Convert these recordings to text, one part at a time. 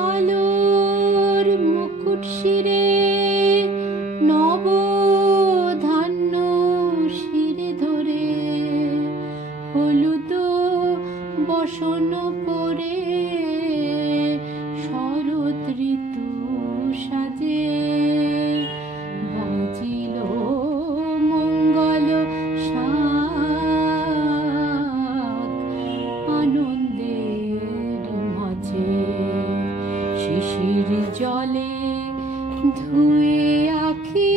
আলোর মুকুট শিরে নব ধান্য শিরে ধরে হলুদ বসন পরে শরৎ ঋতু সাজে বাজিল মঙ্গল শাঁখ আনন্দের মাঝে শিশির জলে ধুয়ে আখি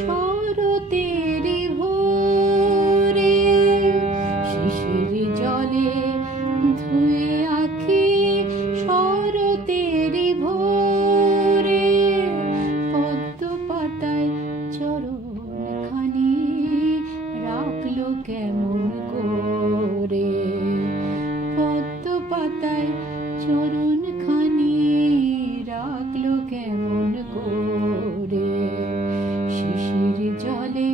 শরতের ভোরে শিশির জলে ধুয়ে আখি শরতের ভোরে পদ্ম পাতায় চরণখানি রাখলো কেমন করে পদ্ম পাতায় চরণখানি রাখলো কেমন করে শিশির জলে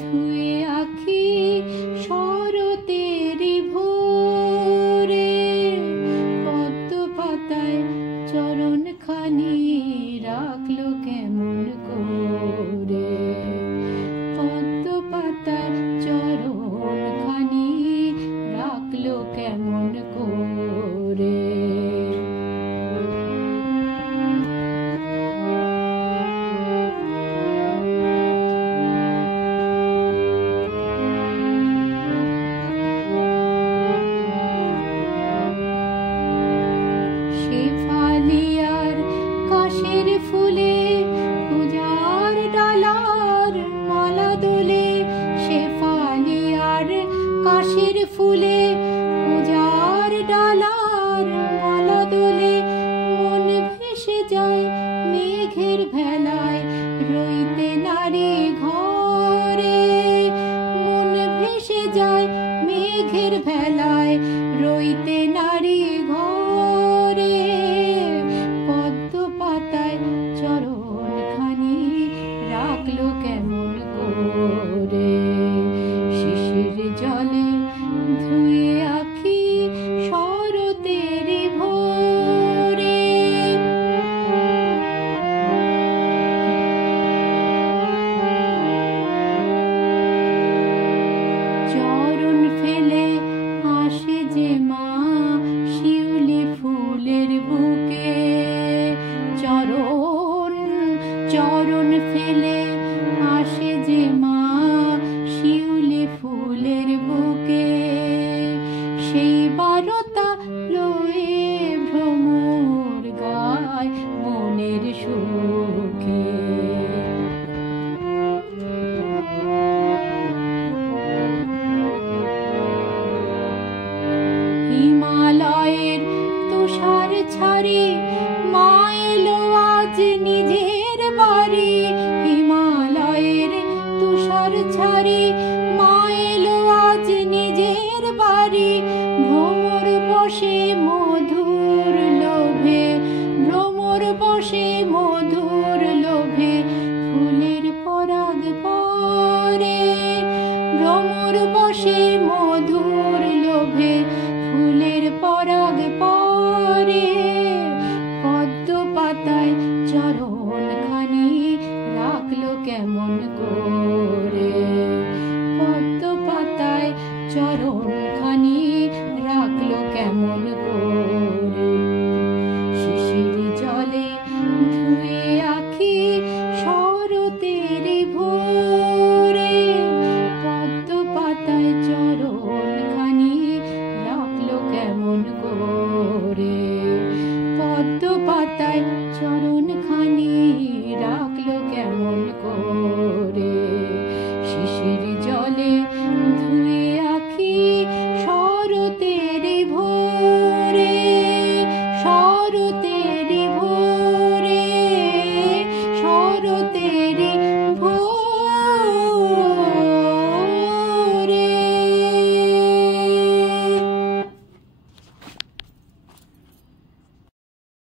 ধুয়ে আখি শরতের ভোরে পদ্ম পাতায় চরণখানি রাখলো কেমন করে পদ্ম পাতায় চরণখানি রাখলো কেমন করে শেফালিয়ার কাশের ফুলে পূজার ডালার মালা দোলে শেফালিয়ার কাশের ফুলে পূজার ডালার মালা দোলে মন ভেসে যায় মেঘের ভেলায় রইতে নারী ঘরে মন ভেসে যায় মেঘের ভেলায় রইতে নারী ঘরে পদ্ম পাতায় চরণখানি রাখলো কেমন করে শিশির জলে ধুয়ে আখি শরতের ভোরে চরণ ফেলে আসে যে মা শিউলি ফুলের বুকে চরণ ফেলে আসে যে মা শিউলি ফুলের বুকে সেই বারতা লয়ে ভ্রমর গায় মনের সুখে হিমালয়ের তুষার ছাড়ি মা এলো আজ নিজের বাড়ি হিমালয়ের তুষার ছাড়ি মা এলো আজ নিজের বাড়ি ভ্রমর বসে মধুর লোভে ভ্রমর বসে মধুর লোভে ফুলের পরাগ পরে ভ্রমর বসে মধুর লোভে ফুলের পরাগ পরে পদ্ম পাতায় চরণখানি রাখলো কেমন করে পদ্ম পাতায় চরণখানি রাখলো কেমন করে শিশির জলে ধুয়ে আখি শরতের ভোরে পদ্ম পাতায় চরণখানি রাখলো কেমন করে পদ্ম পাতায় চরণখানি রাখলো কেমন করে শিশির জলে ধুয়ে আখি শরতের ভোরে শরতের ভোরে শরতের